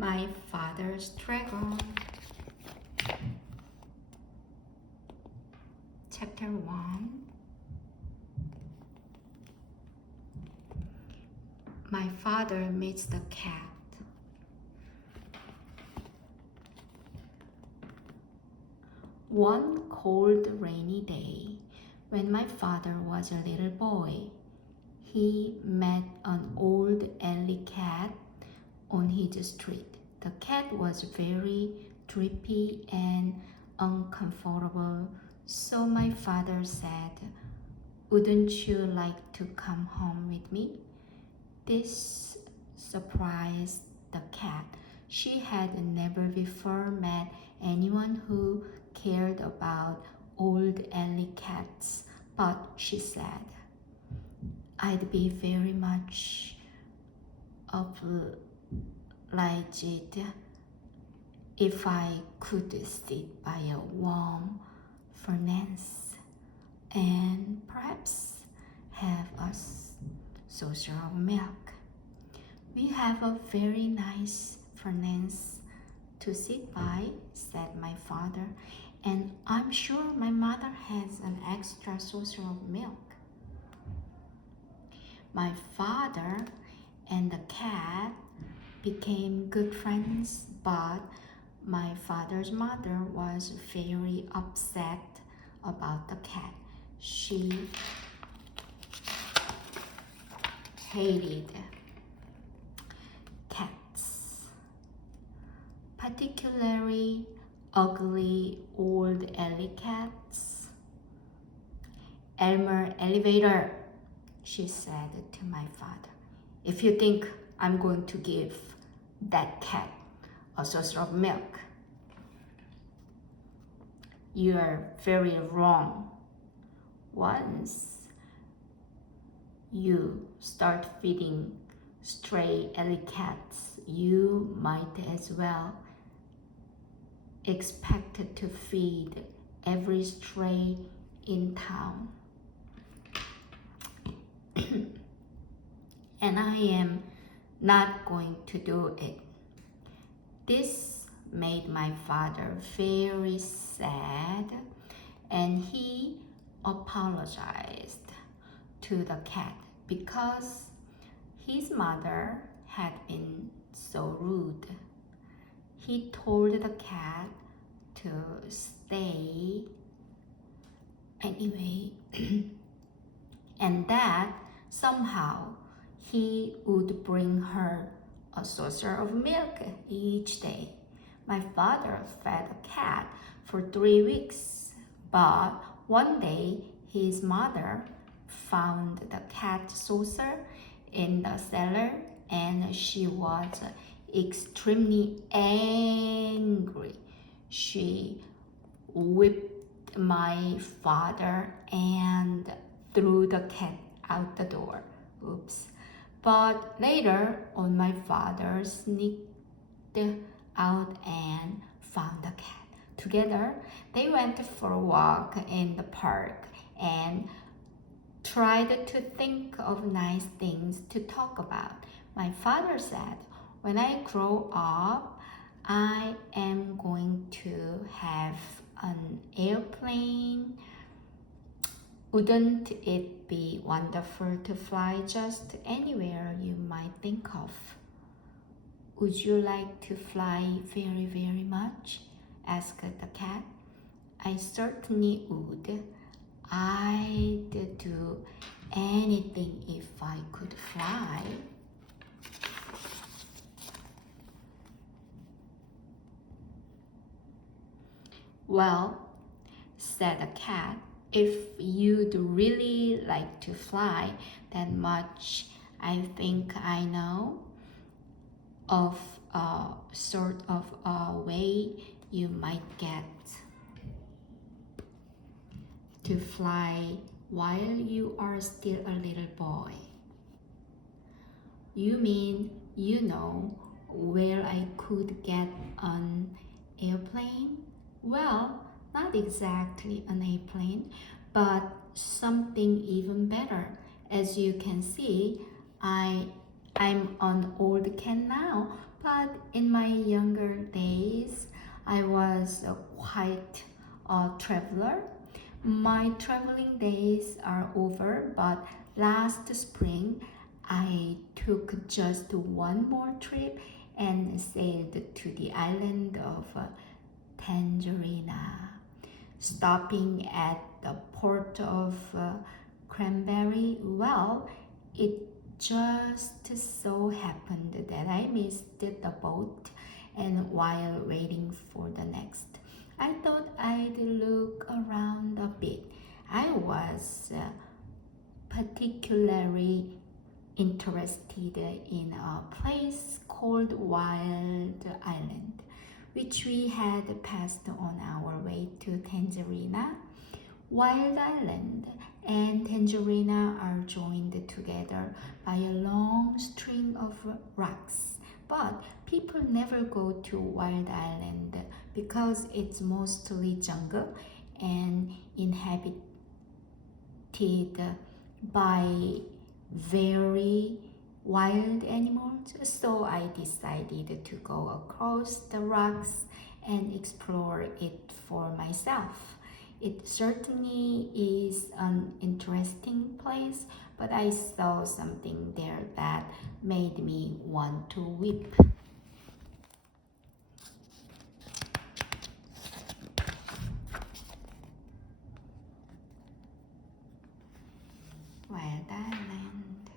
My father's dragon. Chapter 1. My father meets the cat. One cold rainy day, when my father was a little boy, he met an old alley cat on his street. The cat was very drippy and uncomfortable, so my father said, "Wouldn't you like to come home with me?" This surprised the cat. She had never before met anyone who cared about old alley cats, but she said, "I'd be very much obliged if I could sit by a warm furnace and perhaps have a saucer of milk." "We have a very nice furnace to sit by," said my father, "and I'm sure my mother has an extra saucer of milk." My father and the cat became good friends, but my father's mother was very upset about the cat. She hated cats, particularly ugly old alley cats. "Elmer Elevator," she said to my father, "if you think I'm going to give that cat a saucer of milk, you're very wrong. Once you start feeding stray alley cats, you might as well expect to feed every stray in town." And I am not going to do it. This made my father very sad, and he apologized to the cat because his mother had been so rude. He told the cat to stay anyway, and that somehow he would bring her a saucer of milk each day. My father fed the cat for 3 weeks, but one day his mother found the cat saucer in the cellar, and she was extremely angry. She whipped my father and threw the cat out the door. Oops. But later on, my father sneaked out and found the cat. Together, they went for a walk in the park and tried to think of nice things to talk about. My father said, "When I grow up, I am going to have an airplane. Wouldn't it be wonderful to fly just anywhere you might think of?" "Would you like to fly very, very much?" asked the cat. "I certainly would. I'd do anything if I could fly." "Well," said the cat, "if you'd really like to fly that much, I think I know of a sort of a way you might get to fly while you are still a little boy." "You mean you know where I could get an airplane?" "Well, not exactly an airplane, but something even better. As you can see, I'm an old cat now, But in my younger days, I was quite a traveler. My traveling days are over, but last spring I took just one more trip and sailed to the island of Tangerina, stopping at the port of Cranberry. Well, it just so happened that I missed the boat, and while waiting for the next, I thought I'd look around a bit. I was particularly interested in a place called Wild Island, which we had passed on our way to Tangerina. Wild Island and Tangerina are joined together by a long string of rocks. But people never go to Wild Island because it's mostly jungle and inhabited by very wild animals. So I decided to go across the rocks and explore it for myself. It certainly is an interesting place, but I saw something there that made me want to weep. Wild Island.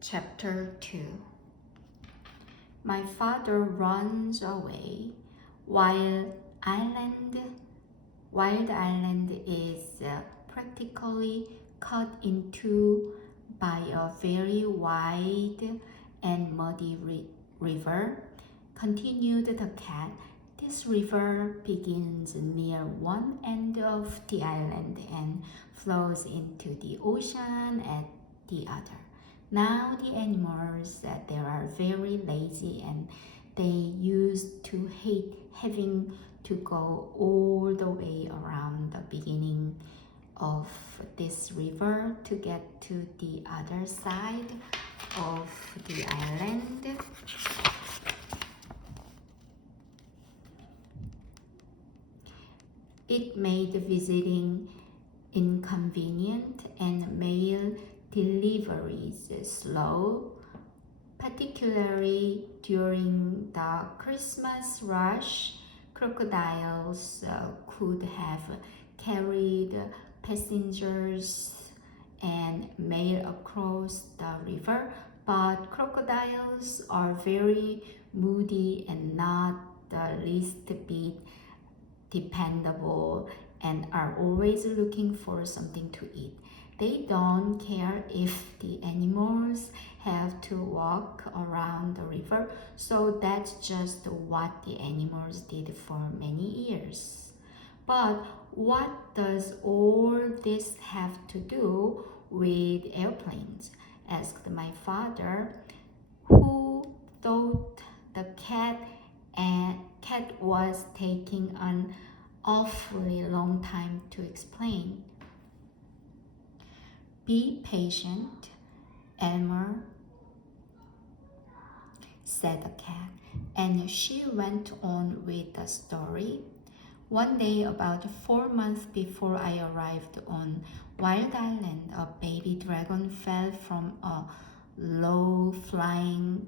Chapter 2. My father runs away. Island, Wild Island is practically cut in two by a very wide and muddy river. Continued the cat. This river begins near one end of the island and flows into the ocean at the other. Now the animals there are very lazy, and they used to hate having to go all the way around the beginning of this river to get to the other side of the island. It made visiting inconvenient and mail deliveries slow, particularly during the Christmas rush. Crocodiles could have carried passengers and mail across the river, but crocodiles are very moody and not the least bit dependable and are always looking for something to eat. They don't care if the animals have to walk around the river, so that's just what the animals did for many years. But what does all this have to do with airplanes? Asked my father, who thought the cat was taking an awfully long time to explain. Be patient, Elmer, said the cat, and she went on with the story. One day, about 4 months before I arrived on Wild Island, a baby dragon fell from a low-flying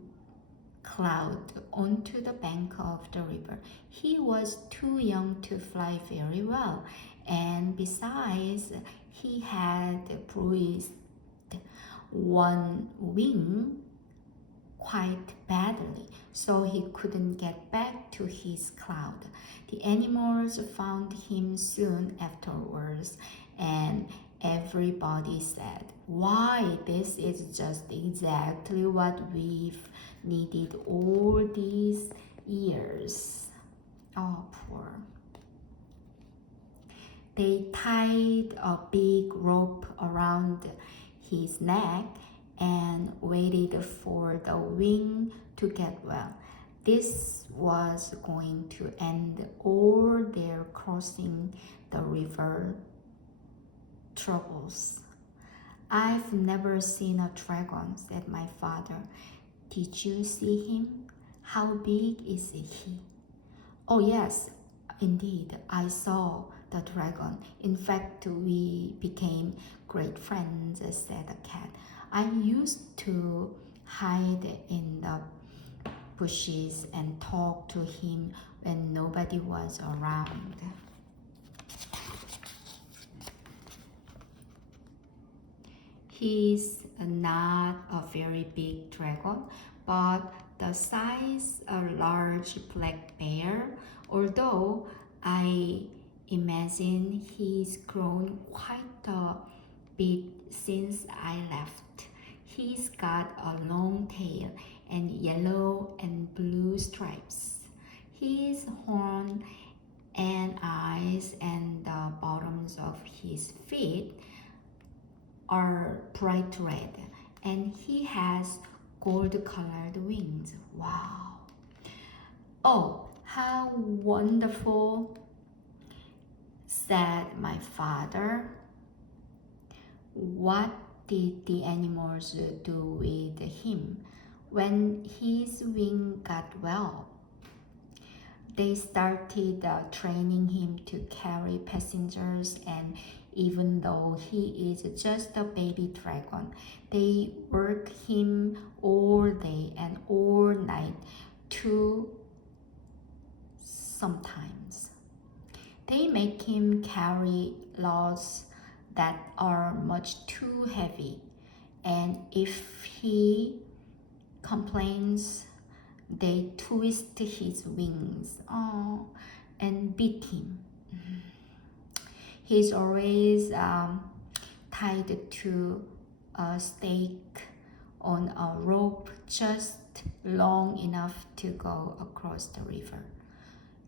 cloud onto the bank of the river. He was too young to fly very well, and besides, he had bruised one wing quite badly, so he couldn't get back to his cloud. The animals found him soon afterwards, and everybody said, "Why, this is just exactly what we've needed all these years." Oh, poor. They tied a big rope around his neck and waited for the wing to get well. this was going to end all their crossing the river troubles. I've never seen a dragon, said my father. Did you see him? How big is he? Oh yes, indeed, I saw the dragon. In fact, we became great friends, said the cat. I used to hide in the bushes and talk to him when nobody was around. He's not a very big dragon, but the size of a large black bear, although I imagine he's grown quite a bit since I left. He's got a long tail and yellow and blue stripes. His horn and eyes and the bottoms of his feet are bright red, and he has gold-colored wings. Wow! Oh, how wonderful, said my father. What did the animals do with him when his wing got well? They started training him to carry passengers, and even though he is just a baby dragon, they work him all day and all night too. Sometimes they make him carry loads that are much too heavy, and if he complains, they twist his wings and beat him. He's always tied to a stake on a rope just long enough to go across the river.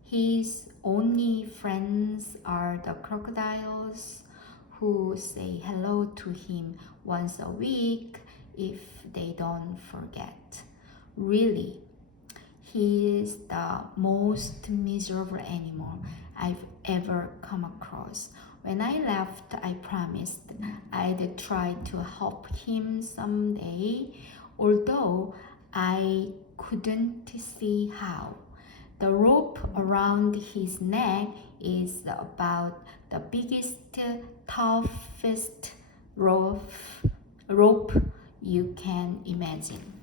His only friends are the crocodiles, who say hello to him once a week if they don't forget. Really, he is the most miserable animal I've ever come across. When I left, I promised I'd try to help him someday, although I couldn't see how. The rope around his neck is about the biggest, toughest rope you can imagine.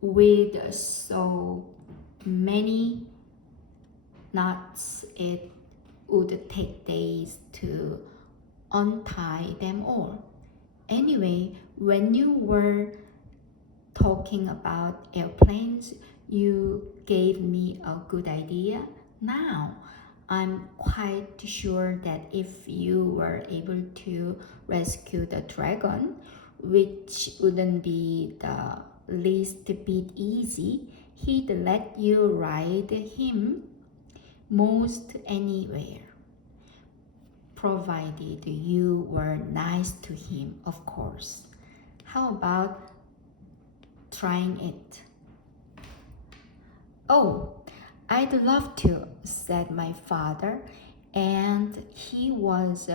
With so many knots, it would take days to untie them all. Anyway, when you were talking about airplanes, you gave me a good idea. Now, I'm quite sure that if you were able to rescue the dragon, which wouldn't be the least bit easy, he'd let you ride him most anywhere, provided you were nice to him, of course. How about trying it? Oh, I'd love to, said my father, and he was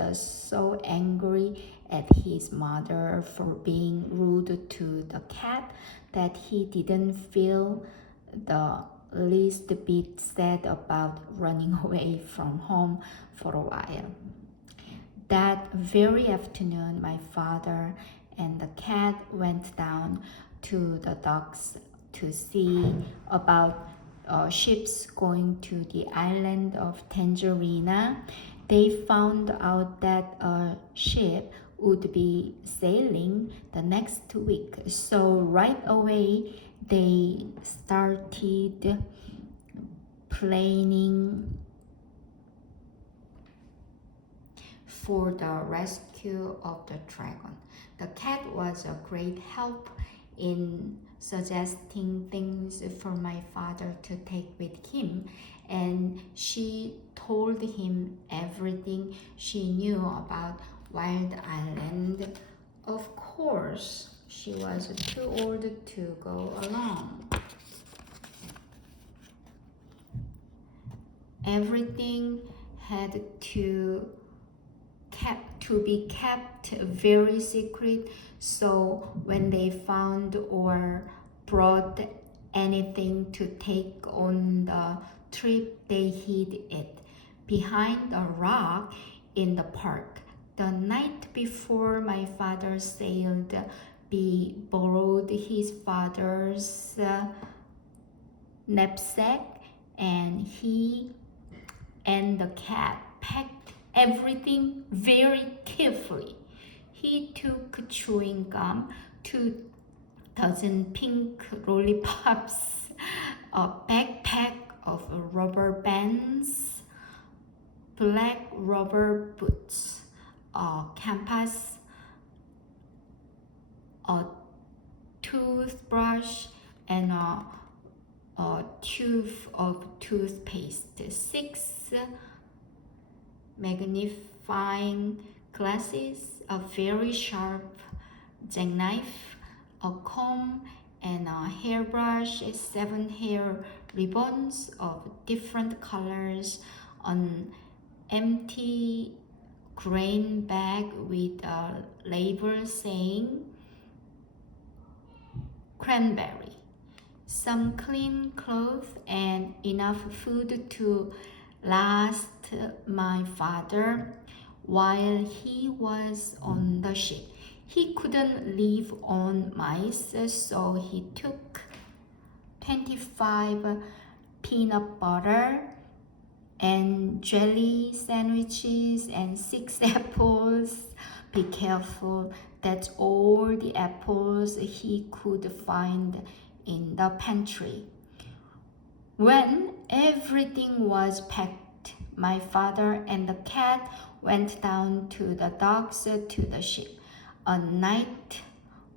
so angry at his mother for being rude to the cat that he didn't feel the least bit sad about running away from home for a while. That very afternoon, my father and the cat went down to the docks to see about ships going to the island of Tangerina. They found out that a ship would be sailing the next week, so right away they started planning for the rescue of the dragon. The cat was a great help in suggesting things for my father to take with him, and she told him everything she knew about Wild Island. Of course, she was too old to go alone. Everything had to be kept very secret, so when they found or brought anything to take on the trip, they hid it behind a rock in the park. The night before my father sailed, we borrowed his father's knapsack, and he and the cat packed everything very carefully. He took chewing gum, 2 dozen pink lollipops, a backpack of rubber bands, black rubber boots, a compass, a toothbrush, and a tube of toothpaste, 6 magnifying glasses, a very sharp jackknife, a comb, and a hairbrush, 7 hair ribbons of different colors, an empty grain bag with a label saying cranberry, some clean clothes, and enough food to last my father while he was on the ship. He couldn't live on mice, so he took 25 peanut butter and jelly sandwiches and 6 apples. Be careful, that's all the apples he could find in the pantry. When everything was packed, my father and the cat went down to the docks to the ship. A night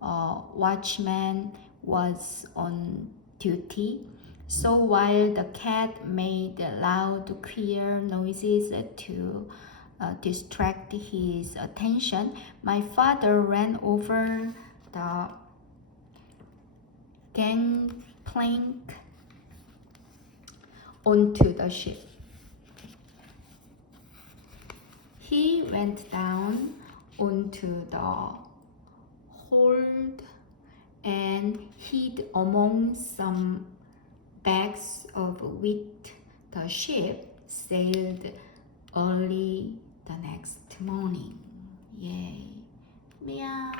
watchman was on duty, so while the cat made loud, clear noises to distract his attention, my father ran over the gangplank onto the ship. He went down onto the hold and hid among some bags of wheat. The ship sailed early the next morning. Yay. Meow.